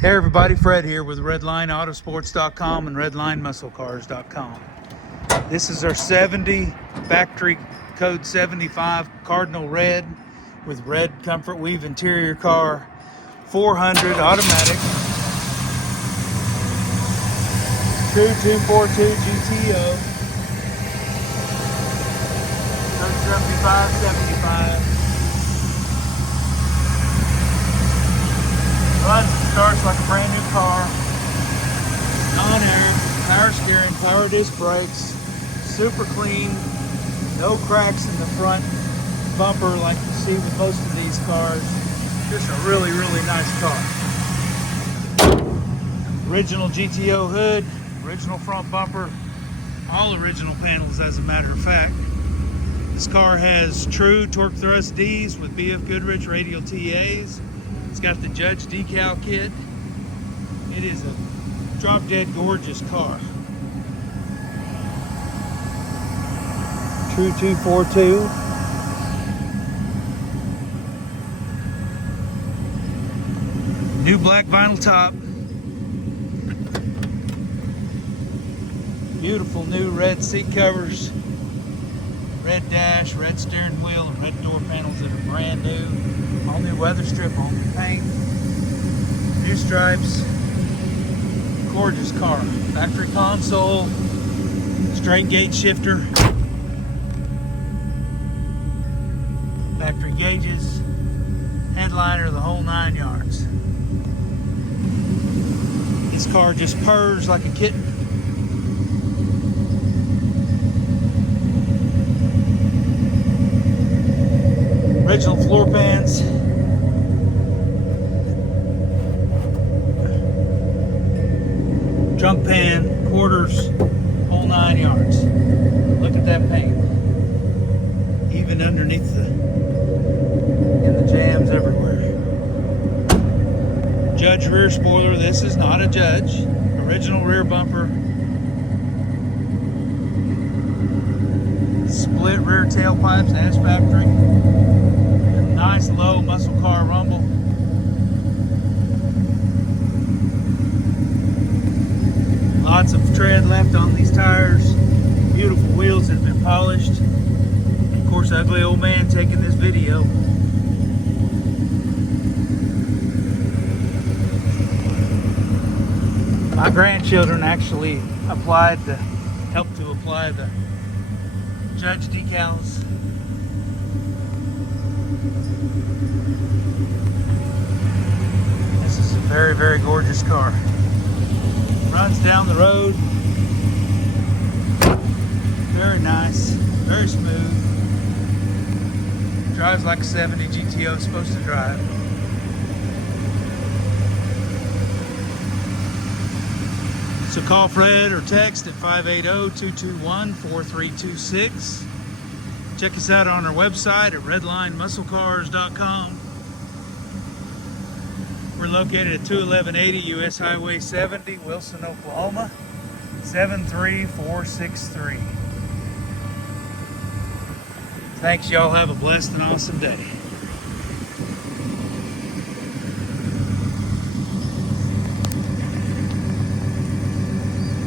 Hey everybody, Fred here with RedlineAutosports.com and RedlineMuscleCars.com. This is our 70 factory code 75 Cardinal Red with red comfort weave interior car, 400 automatic, 2242 GTO, code 7575. Runs and starts like a brand new car. Non-air, power steering, power disc brakes, super clean, no cracks in the front bumper like you see with most of these cars. Just a really, really nice car. Original GTO hood, original front bumper, all original panels as a matter of fact. This car has true torque thrust Ds with BF Goodrich radial TAs. It's got the Judge decal kit. It is a drop dead gorgeous car. True 242. New black vinyl top. Beautiful new red seat covers. Red dash, red steering wheel, and red door panels that are brand new. All new weather strip, all new paint, new stripes. Gorgeous car. Factory console, straight gauge shifter, factory gauges, headliner, the whole 9 yards. This car just purrs like a kitten. Original floor pans. Trunk pan, quarters, whole 9 yards. Look at that paint. Even underneath in the jams everywhere. Judge rear spoiler. This is not a Judge. Original rear bumper. Split rear tailpipes as factory. Nice low muscle car rumble. Lots of tread left on these tires. Beautiful wheels that have been polished. Of course, ugly old man taking this video. My grandchildren actually helped to apply the Judge decals. This is a very, very gorgeous car. Runs down the road. Very nice, very smooth. Drives like a 70 GTO is supposed to drive. So call Fred or text at 580-221-4326. Check us out on our website at RedlineMuscleCars.com. We're located at 21180 US Highway 70, Wilson, Oklahoma, 73463. Thanks, y'all. Have a blessed and awesome day.